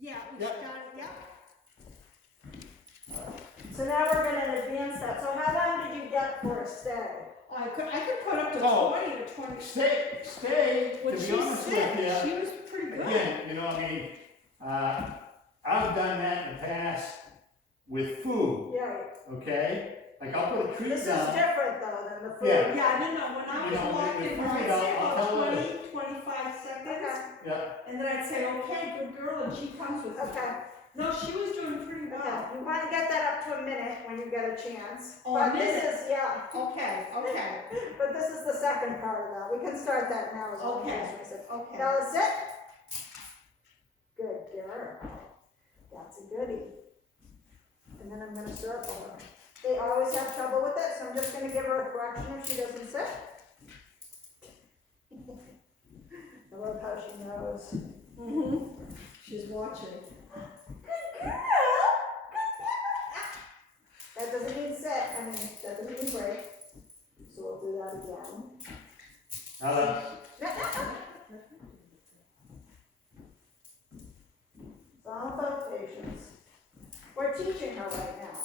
Yeah, we Yep. started, yeah. So now we're gonna advance that. So how long did you get for a stay? I could put up to Oh. 20 or 20. Stay, When to be she's honest sick, with she you, was pretty good. again, you know, I mean, I've done that in the past with food, Yeah, okay? Like I'll put a treat this is down. different though than the food. Yeah. Yeah, no, when I You was know, walking, the I'd food, say I'll about tell her. 20, 25 seconds. Okay, Yeah, And then I'd say, okay, good girl, and she comes with me. okay. No, she was doing pretty Okay, well. you wanna get that up to a minute when you get a chance. Oh, But a this minute. is, yeah, Okay, okay, but this is the second part of that. We can start that now as long Okay. as we sit. okay. Now sit. Good girl. That's a goodie. And then I'm gonna circle her. They always have trouble with it, so I'm just gonna give her a correction if she doesn't sit. I love how she knows. Mm-hmm. She's watching. Good girl. That doesn't mean sit, I mean, that doesn't mean break. So we'll do that again. now that, It's all about patience. We're teaching her right now.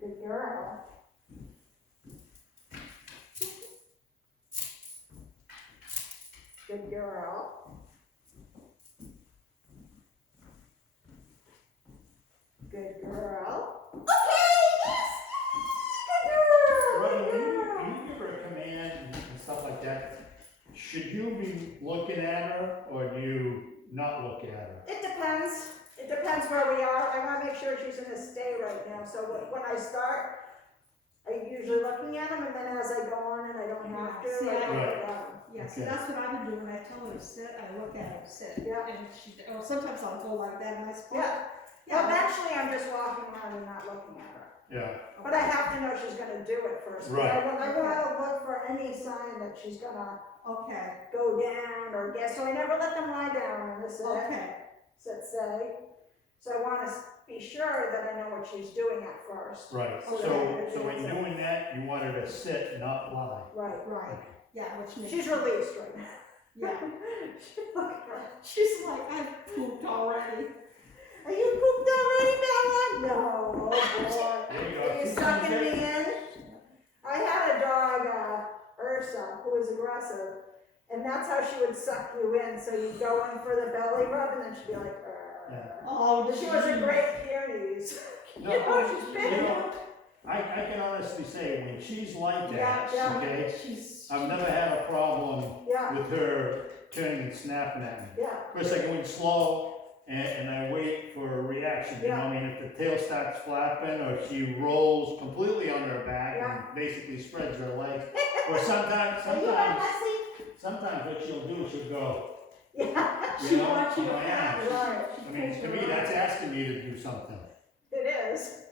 Good girl. Good girl. Good girl. Okay, yes! Good girl! Robin, Good when girl! you give her a command and stuff like that, should you be looking at her or do you not look at her? It depends. It depends where we are. I wanna make sure she's in a stay right now, so when I start, I'm usually looking at them, and then as I go on and I don't have to, See, I don't Right. look at them. Yeah, see, Okay. that's what I've been doing. When I tell her to sit, I look at her sit. Yeah. And or sometimes I'll go like that and I spot. Yeah, Yeah. eventually I'm just walking around and not looking at her. Yeah, But I have to know she's gonna do it first. 'Cause Right. I wanna look for any sign that she's gonna Okay, go down or get, so I never let them lie down in the sit, okay, say. So I wanna be sure that I know what she's doing at first. right. Okay. So when you're doing that, you want her to sit, not lie. Right. right. Yeah, which makes. She's released right now. Yeah. Look at her. She's like, I've pooped already. Are you pooped already, Bella? No, oh boy. There you Are go. you sucking me in? I had a dog, Ursa, who was aggressive, and that's how she would suck you in. So you'd go in for the belly rub, and then she'd be like, Yeah. Oh, But she was a geez. great Pyrenees. No, You know, she's big. you know, I can honestly say, when she's like that, Yeah. okay, She's. I've never had a problem Yeah, with her turning and snapping at me. yeah, Of course, I go in slow and I wait for a reaction, you know, I mean, if the tail starts flapping or she rolls completely on her back and basically spreads her legs. Or sometimes Are you a hussy? sometimes what she'll do, she'll go, Yeah, you She know, wants you to oh, yeah. have it. right, I mean, to me, that's asking me to do something. it is.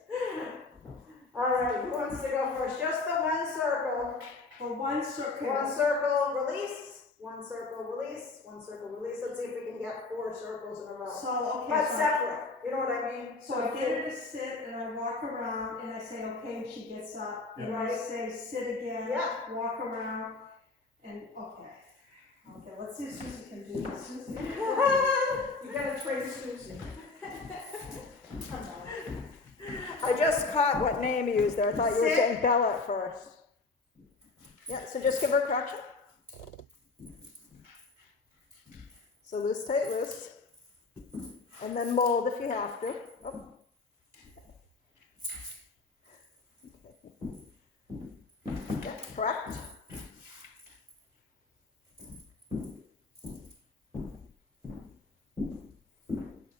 All right, who wants to go first? Just the one circle. For one circle. One circle, release, one circle, release, one circle, release. Let's see if we can get 4 circles in a row. So, okay, But so, separate, you know what I mean? so I get her to sit and I walk around and I say, okay, and she gets up. And I Right. say, sit again. Yeah. Walk around and, okay. Okay, let's see if Susie can do this. Susie. You gotta train Susie. Come on. I just caught what name you used there. I thought you were Sit. saying Bella at first. Yeah, so just give her a correction. So loose, tight, loose. And then mold if you have to. Oh. Okay. Yeah, correct.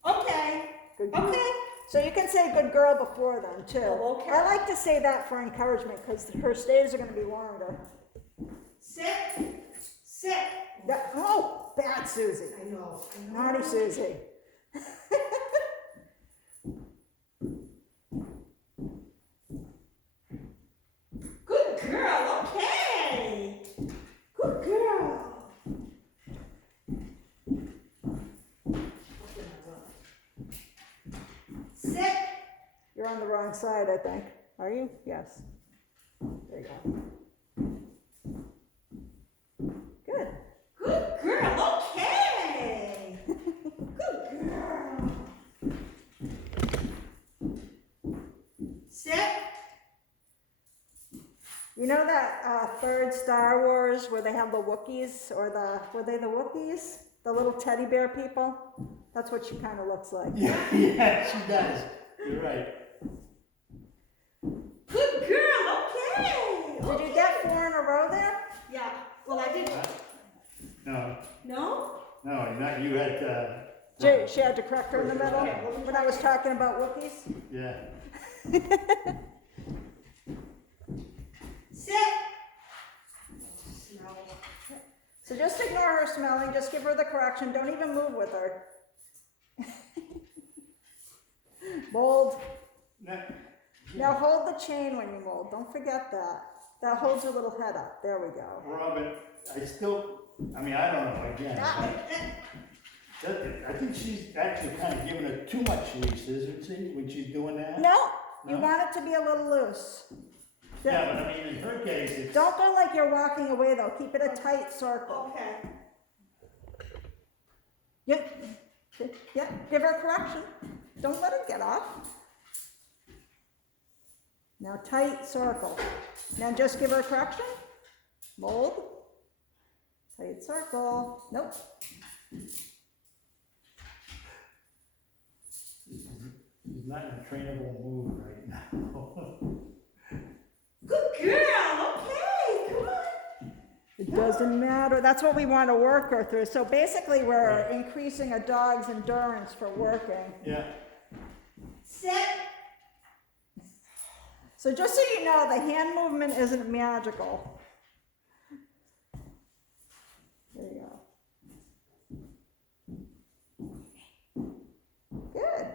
Okay, Good girl. okay. So you can say good girl before then too. Oh, okay. I like to say that for encouragement because her stays are going to be longer. Sit, sit. That, oh, bad Susie. I know. Naughty Susie. Good girl, okay. Good girl. Sit. You're on the wrong side, I think. Are you? Yes. There you go. Good. Good girl, okay. Good You know that third Star Wars where they have the Wookiees, or were they the Wookiees? The little teddy bear people? That's what she kind of looks like. Yeah, yeah, she does. You're right. Good girl, okay. Did you get 4 in a row there? Yeah, well, I did. No, No? no, not you had, She had to correct her in the middle Okay, well, when I was talking about Wookiees. yeah. Sit. Smell. So just ignore her smelling, just give her the correction, don't even move with her. Mold. No, Now hold the chain when you mold, don't forget that. That holds your little head up, there we go. Robin, I mean, I don't know, again, but I think she's actually kind of giving her too much leash, isn't she, when she's doing that? No, you No? want it to be a little loose. Yeah, but I mean, in her case, it's. Don't go like you're walking away though, keep it a tight circle. Okay. Yep, yep, give her a correction. Don't let her get off. Now tight circle. Now just give her a correction. Mold. Tight circle. Nope. She's not in a trainable mood right now. Good girl, okay, come on. It doesn't matter. That's what we want to work her through. So basically we're increasing a dog's endurance for working. Yeah, Sit. So just so you know, the hand movement isn't magical. There you go. Good.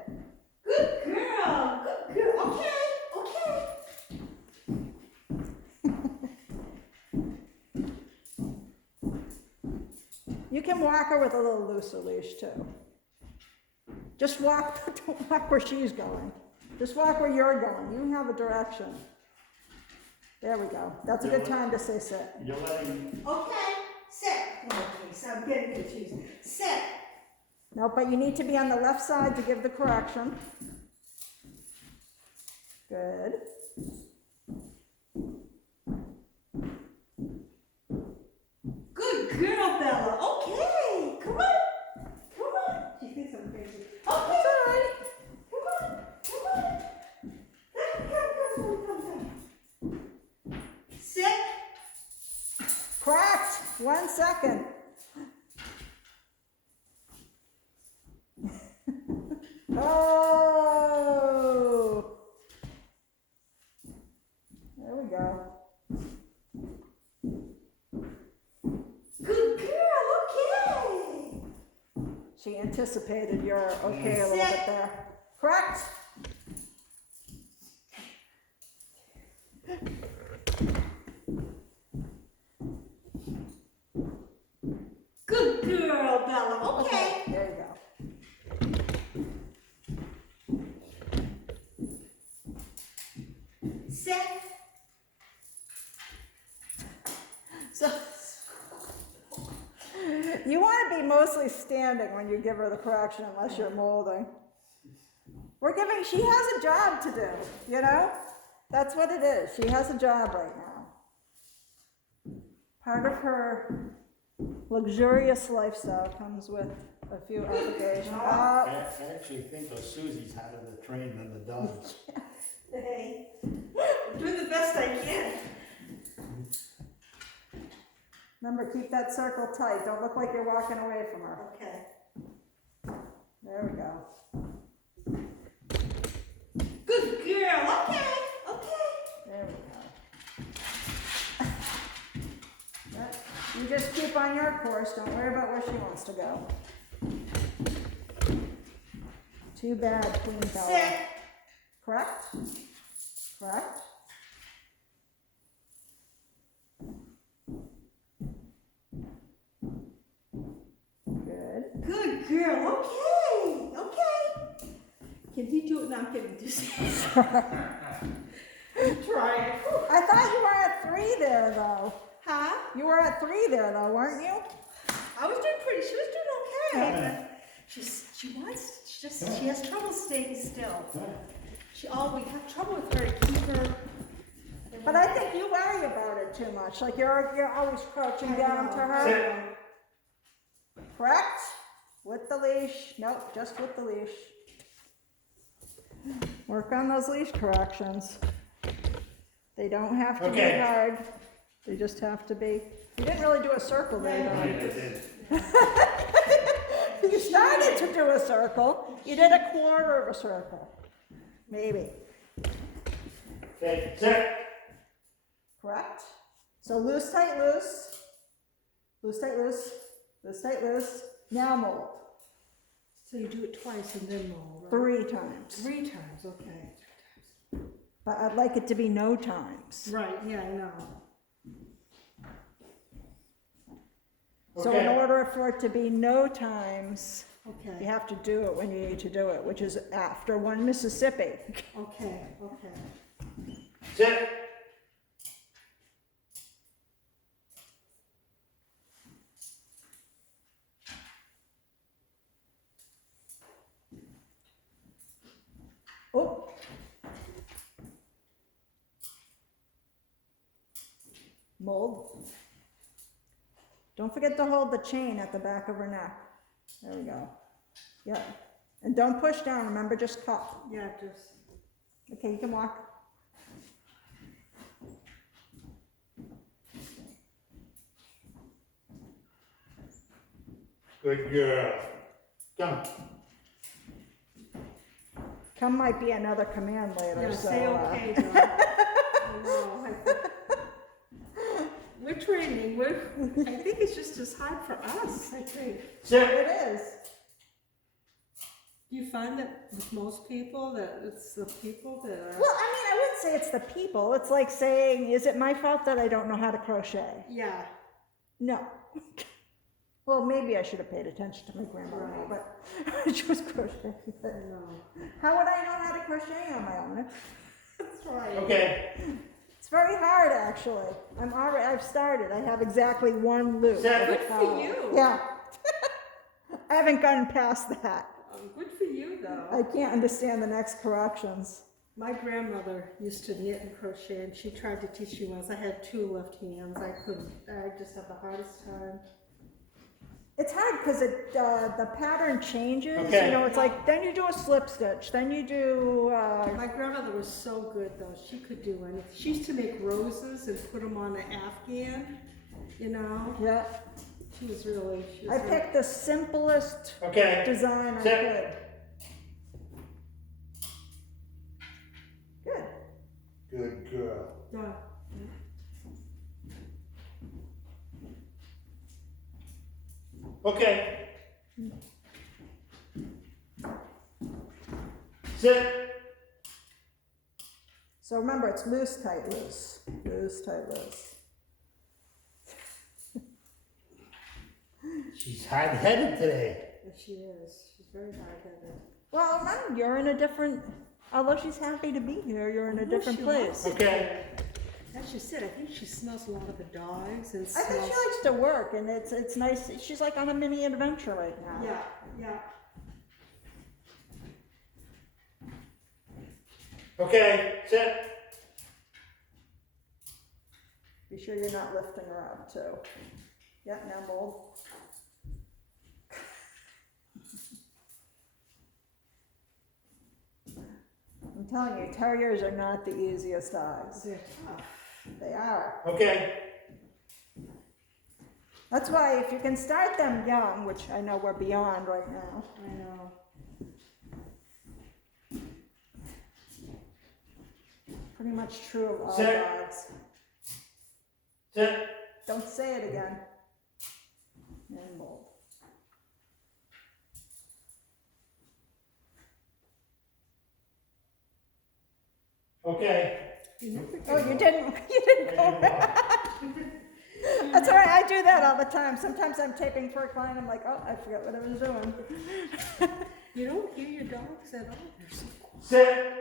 Good girl, good girl. Okay, okay. You can walk her with a little looser leash too. Just walk, don't walk where she's going. Just walk where you're going. You have a direction. There we go. That's a good time to say sit. you're letting, Okay, sit. Okay, so I'm getting confused. Sit. No, but you need to be on the left side to give the correction. Good. Good girl, Bella. Okay, come on. Come on. She thinks I'm crazy. Okay. That's all right. Come on. Come on. Come. Sit. Correct. 1 second. Oh. There we go. Good girl. Okay. She anticipated your okay a little bit there. Correct. Good girl, Bella. Okay. There you go. Sit. So you want to be mostly standing when you give her the correction unless you're molding. We're giving, she has a job to do, you know? That's what it is. She has a job right now. Part of her luxurious lifestyle comes with a few obligations. I actually think those Susies harder to train than the dogs. Hey. I'm doing the best I can. Remember, keep that circle tight. Don't look like you're walking away from her. Okay. There we go. Good girl. Okay. Okay. There we go. But you just keep on your course. Don't worry about where she wants to go. Too bad, Queen Bella. Sit. Correct? Correct? Good. Good girl. Okay. Okay. Can he do it? No, I'm kidding. Try it. I thought you were at 3 there, though. Huh? You were at 3 there, though, weren't you? I was doing pretty. She was doing okay. But she has trouble staying still. We have trouble with her to keep her. But I think you worry about it too much, like you're always crouching down to her. Sit. Correct? With the leash, nope, just with the leash. Work on those leash corrections. They don't have to be Okay. hard, they just have to be, you didn't really do a circle there, Right, though. I did. You started to do a circle, you did a quarter of a circle, maybe, Okay, sit. correct? So loose, tight, loose, loose, tight, loose, loose, tight, loose, now mold, So you do it twice and then mold, right? 3 times. 3 times, okay. But I'd like it to be no times. Right, yeah, I know. So in Okay. order for it to be no times, you Okay, have to do it when you need to do it, which is after 1 Mississippi. okay. Sit. Oh. Mold. Don't forget to hold the chain at the back of her neck. There we go. Yeah. And don't push down, remember, just cup. Yeah, just, Okay, you can walk. Good girl. Come. Come might be another command later, yeah, so. say okay, though. I know, we're training, I think it's just as hard for us, I think. Sit. It is. Do you find that with most people, that it's the people that are? Well, I mean, I wouldn't say it's the people. It's like saying, is it my fault that I don't know how to crochet? Yeah, No. Well, maybe I should have paid attention to my grandmother, Right. but she was crocheting. I know. How would I know how to crochet on my own? That's right. Okay. It's very hard, actually. I've started. I have exactly 1 loop. Good to for follow. you. Yeah. I haven't gotten past that. Good for you, though. I can't understand the next corrections. My grandmother used to knit and crochet, and she tried to teach me once. I had 2 left hands. I couldn't. I just had the hardest time. It's hard because the pattern changes. Okay. You know, it's like then you do a slip stitch, then you do. My grandmother was so good, though. She could do anything. She used to make roses and put them on an Afghan, you know. Yeah. She was really. I picked the simplest Okay. design I Sit. could. Good. Good girl. Yeah. Okay. Sit. So remember, it's loose, tight, loose. Loose, tight, loose. She's hard-headed today. Yes, she is. She's very hard-headed. Well, no, you're in a different. Although she's happy to be here, you're in a different she place. Okay. As she said, I think she smells a lot of the dogs and I smells. think she likes to work, and it's nice. She's like on a mini adventure right now. Yeah, yeah. Okay. Sit. Be sure you're not lifting her up too. Yeah, now mold. I'm telling you, terriers are not the easiest dogs. They're tough. They are. Okay. That's why if you can start them young, which I know we're beyond right now. I know. Pretty much true of all Sit. dogs. Sit. Don't say it again. And mold. Okay. Oh, you didn't. You didn't go back. That's all right. I do that all the time. Sometimes I'm taping for a client. I'm like, oh, I forgot what I was doing. You don't hear your dogs at all. They're so quiet. Sit.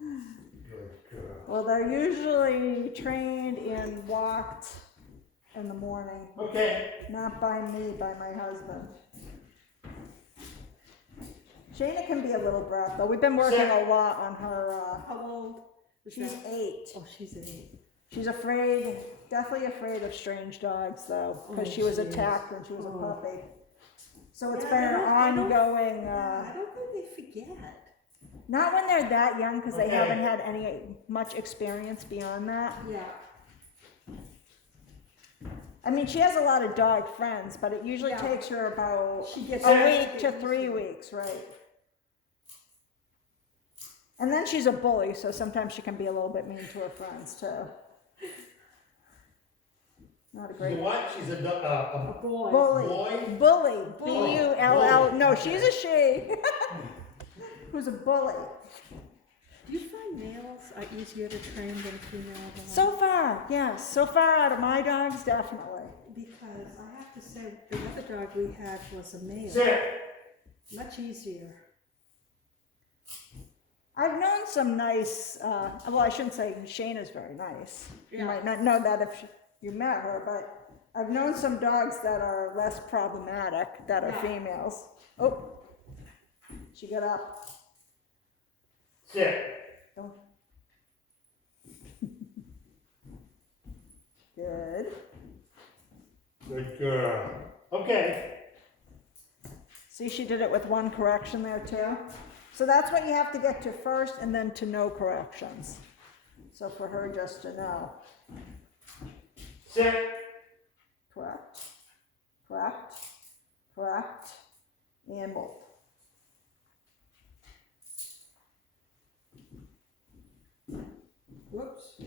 Good girl. Well, they're usually trained and walked in the morning, Okay. not by me, by my husband. Shayna can be a little brat, though. We've been working Sit. a lot on her. How old? Is She's that- 8. Oh, she's 8. She's afraid, definitely afraid of strange dogs though, because Oh, she was she is. attacked when she was a Oh. puppy. So it's Yeah, been they an don't- they don't- ongoing, I don't think they forget. not when they're that young, because they Okay. haven't had any much experience beyond that. Yeah. I mean, she has a lot of dog friends, but it usually Yeah. takes her about She gets a used week to it. 3 weeks, right? And then she's a bully, so sometimes she can be a little bit mean to her friends too. Not a She's great a what? She's a A boy. bully. boy? Bully. B-U-L-L. Bully. No, she's a she. Who's a bully. Do you find males are easier to train than female dogs? So far, yes. So far out of my dogs, definitely. Because I have to say, the other dog we had was a male. Sit. Much easier. I've known some nice, well, I shouldn't say Shayna's very nice. You Yeah. might not know that if you met her, but I've known some dogs that are less problematic that are Yeah. females. Oh, she got up. Sit. Don't. Good. Good girl. Okay. See, she did it with one correction there too. So that's what you have to get to first and then to no corrections. So for her just to know. Sit. Correct, correct, correct, and bolt. Whoops.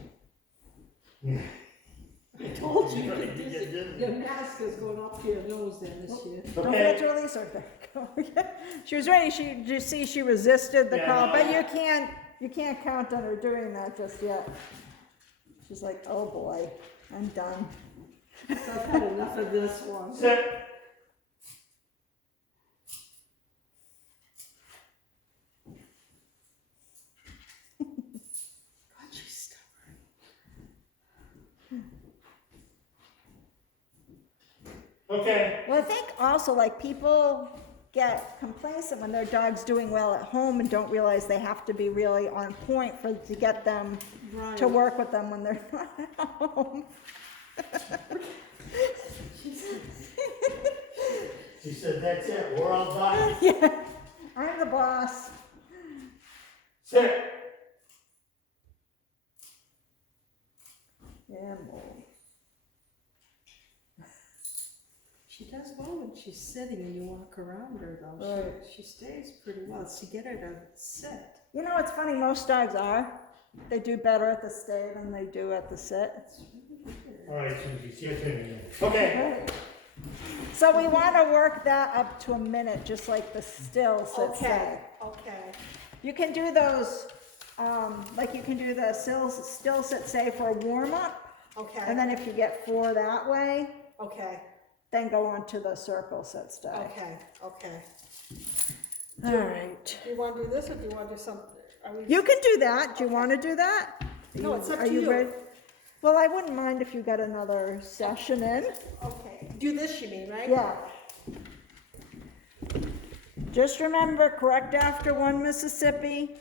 I told you, You that get this- dizzy. your mask is going up to your nose then this year. Don't forget to Okay. release her. There you go. She was ready. Did you see she resisted the Yeah, call? no. But you can't count on her doing that just yet. She's like, oh boy, I'm done. I've had enough of this one. Sit. God, she's stubborn. Okay. Well, I think also like people get complacent when their dog's doing well at home and don't realize they have to be really on point to get them Right. to work with them when they're not at home. She said, that's it. We're all done. Yeah, I'm the boss. Sit. Yeah, boy. She does well when she's sitting and you walk around her though. Right. She stays pretty well. So get her to sit. You know, it's funny, most dogs are. They do better at the stay than they do at the sit. It's really weird. All right, Susie, see you soon. Okay. Right. So we want to work that up to a minute, just like the still sit Okay, stay. okay. You can do those, like you can do the still sit stay for a warm up, Okay. and then if you get 4 that way, Okay. then go on to the circle sit stay. Okay. Okay. All right. Do you want to do this or do you want to do something? Are we? You can do that. Do you want to do that? No, it's up Are to you. ready? Well, I wouldn't mind if you got another session in. Okay. Do this, you mean, right? Yeah. Just remember, correct after 1 Mississippi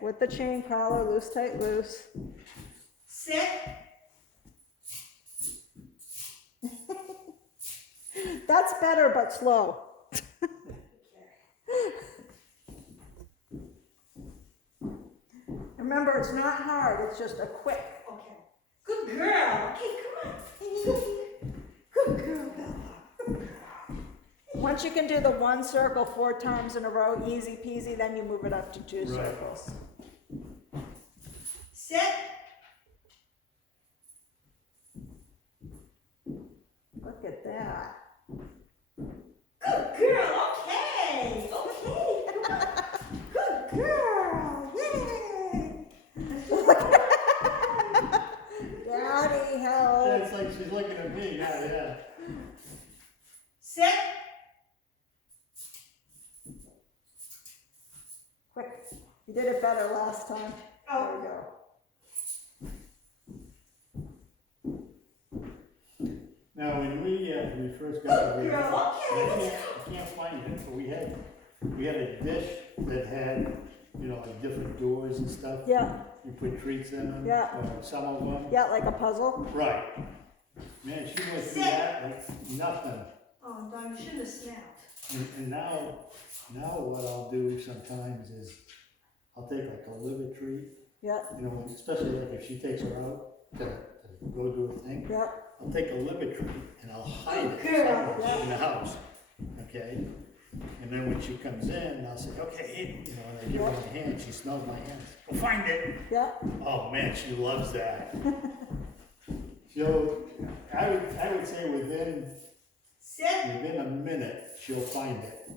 with the chain collar, loose, tight, loose. Sit. That's better, but slow. Remember, it's not hard, it's just a quick. Okay. Good girl. Okay, come on. Good girl, Bella. Once you can do the 1 circle 4 times in a row, easy peasy, then you move it up to 2 Right. circles. Sit. Look at that. Good girl. Okay. Okay. Good girl! Yay! Daddy help! It's like she's looking at me. Yeah. Sit. Quick, you did it better last time. There we go. Now, when we first got the Girl, okay. I can't find it, but we had a dish that had you know, like different doors and stuff. Yeah, You put treats in them. Yeah. Or some of them. yeah, like a puzzle. Right. Man, she went through that like nothing. Oh, Don, you shouldn't have snapped. And now what I'll do sometimes is I'll take like a liver treat, Yeah, you know, especially like if she takes her out to go do a thing. yeah, I'll take a liver treat and I'll hide it Good girl. somewhere in the house, okay? And then when she comes in, I'll say, okay, here, you know, and I give her my hand, she smells my hands. Go find it. yeah. Oh man, she loves that. I would say within Sit. a minute, she'll find it.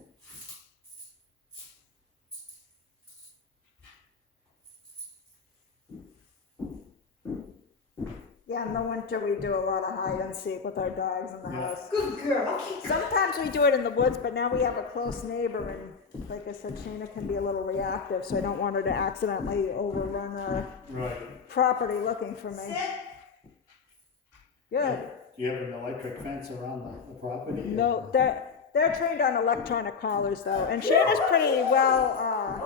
Yeah, in the winter we do a lot of hide and seek with our dogs in the Yeah. house. Good girl. Okay, Sometimes we do it in the woods, but now we have a close neighbor and like I said, Shayna can be a little reactive, so I don't want her to accidentally overrun our Right. property looking for me. sit. Good. Do you have an electric fence around the property? No, they're trained on electronic collars though, and Shayna's pretty well,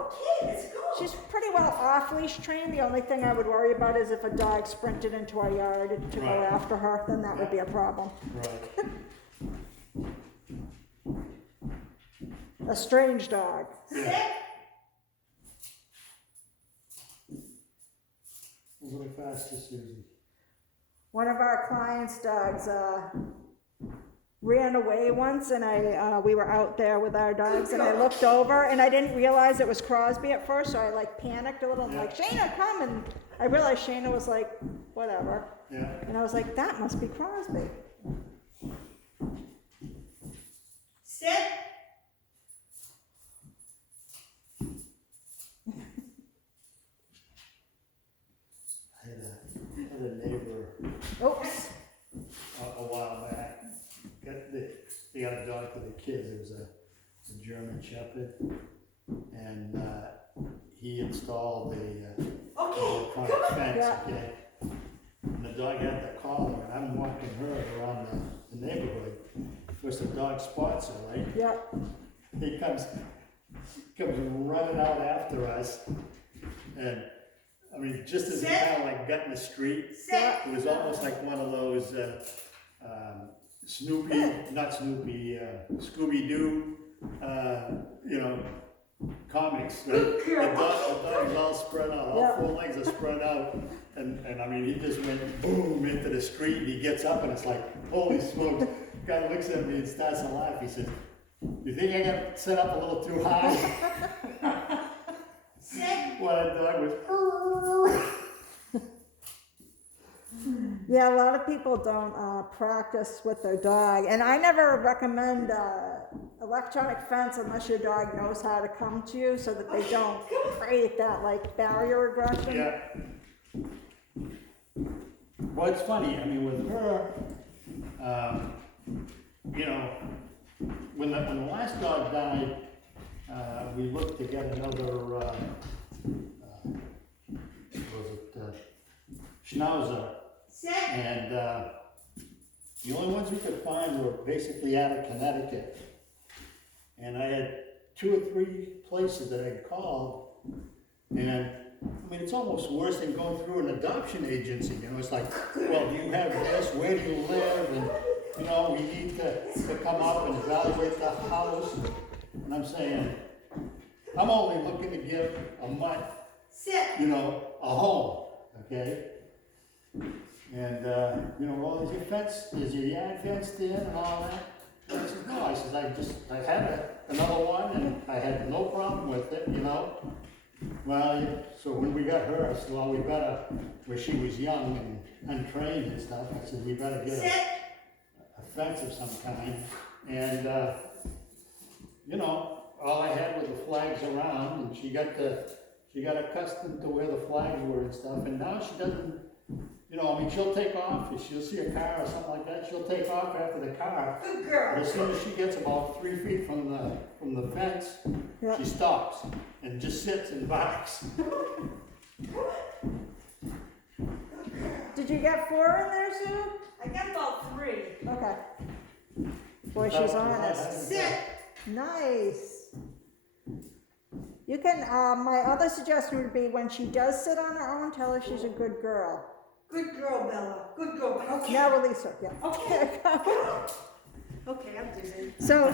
Okay, let's go. she's pretty well off-leash trained. The only thing I would worry about is if a dog sprinted into our yard to go Right. after her, then that would be a problem. Right. A strange dog. Sit. A little faster, Susie. One of our clients' dogs ran away once, and we were out there with our dogs, and I looked over, and I didn't realize it was Crosby at first, so I like panicked a little, and like, Shayna, come, and I realized Shayna was like, whatever, Yeah. and I was like, that must be Crosby. Sit. I had a neighbor Oops. a while back. They got a dog for the kids. It was a German Shepherd, and he installed the Okay, electronic come on. fence. Yeah. Okay, and the dog had the collar, and I'm walking her around the neighborhood. Of course, the dog spots her, right? Yep. He comes running out after us, and I mean, just as he kind of like got in the street, Sit. it was almost like one of those Scooby-Doo, you know, comics. Right? Good girl. The dog is all spread out, all Yeah. four legs are spread out, and I mean, he just went boom into the street, and he gets up, and it's like, holy smokes. Guy looks at me and starts to laugh. He says, "You think I got set up a little too high?" Sit. Well, that dog was. Yeah, a lot of people don't practice with their dog, and I never recommend electronic fence unless your dog knows how to come to you, so that they don't create that like barrier aggression. Yeah. Well, it's funny. I mean, with her, you know, when the last dog died, we looked to get another. Was it Schnauzer? Sit. And the only ones we could find were basically out of Connecticut. And I had 2 or 3 places that I called, and I mean, it's almost worse than going through an adoption agency. You know, it's like, well, do you have this? Where do you live? And you know, we need to come up and evaluate the house. And I'm saying, I'm only looking to give a mutt, Sit. you know, a home, okay? And, you know, well, is your yard fenced in and all that? And I said, no, I had another one and I had no problem with it, you know? Well, so when we got her, I said, well, we better, where she was young and untrained and stuff, I said, we better get Sit. a fence of some kind. And, you know, all I had was the flags around, and she got accustomed to where the flags were and stuff, and now she doesn't, you know, I mean, she'll take off, if she'll see a car or something like that, she'll take off after the car. Good But girl. as soon as she gets about 3 feet from the fence, Yeah. she stops and just sits and barks. Did you get 4 in there, Sue? I got about 3. Okay. Boy, she's honest. Sit. Nice. You can, my other suggestion would be when she does sit on her own, tell her she's a good girl. Good girl, Bella. Good girl. Okay. Now release her, yeah. Okay. Okay, I'm dizzy. So,